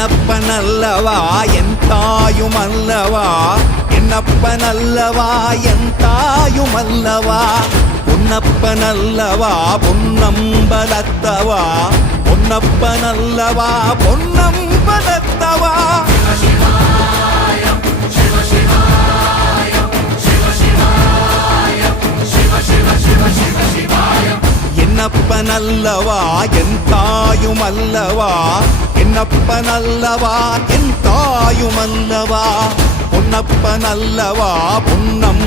என்னப்பனல்லவா என் தாயுமல்லவா, என்னப்பனல்லவா என் தாயுமல்லவா, பொன்னப்பனல்லவா பொன்னம்பலத்தவா, பொன்னப்பனல்லவா பொன்னம்பலத்தவா. என்னப்பனல்லவா என் தாயுமல்லவா, என்னப்பனல்லவா என் தாயுமல்லவா, பொன்னப்பனல்லவா பொன்னம்